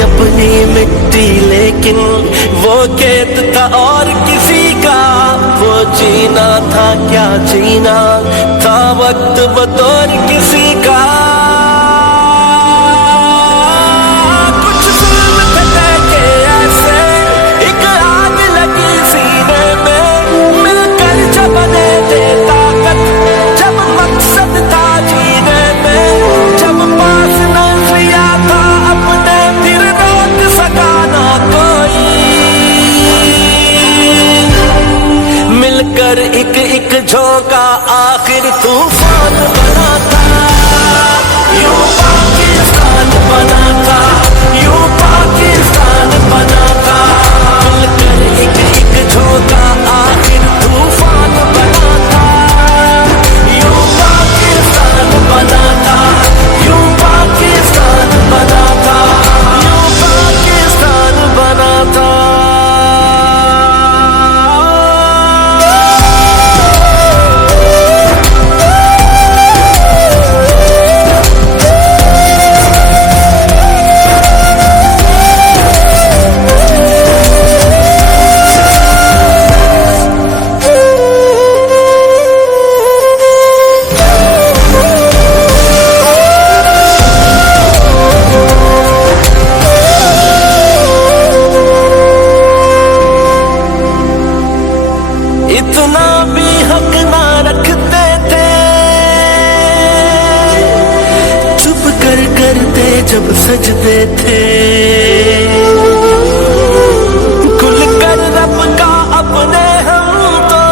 अपनी मिट्टी, लेकिन वो खेत था और किसी का। वो जीना था क्या जीना था, वक्त बतौर किसी का। कुछ जुल्म थे के ऐसे, एक आग लगी सीने में, मिलकर जब बने थे ताकत, जब मकसद था जीने में, जब पास नजरिया था अपने, फिर रोक सका ना कोई। मिलकर एक एक झोंका आखिर तूफान बना था। यूं पाकिस्तान बना था, यूं पाकिस्तान बना था। मिलकर एक एक झोंका आखिर तूफान बना था। यूं पाकिस्तान बना था, यूं पाकिस्तान बना था, यूं पाकिस्तान बना था। इतना भी हक ना रखते थे, चुप कर करते जब सजदे थे। खुल कर रब का अपने हम तो,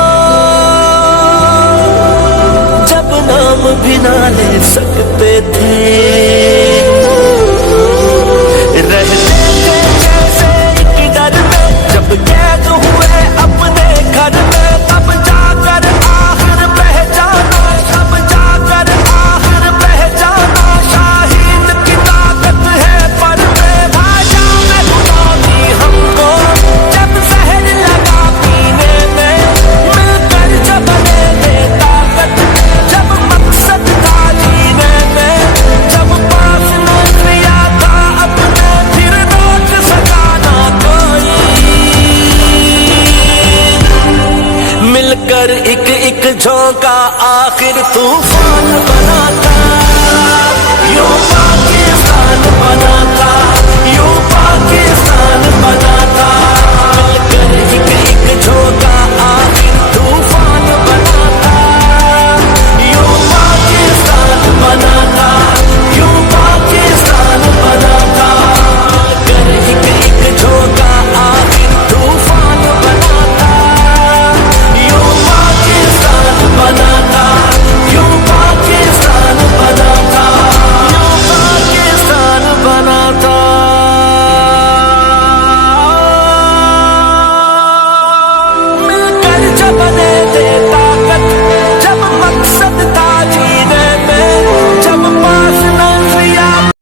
जब नाम भी ना ले सकते थे।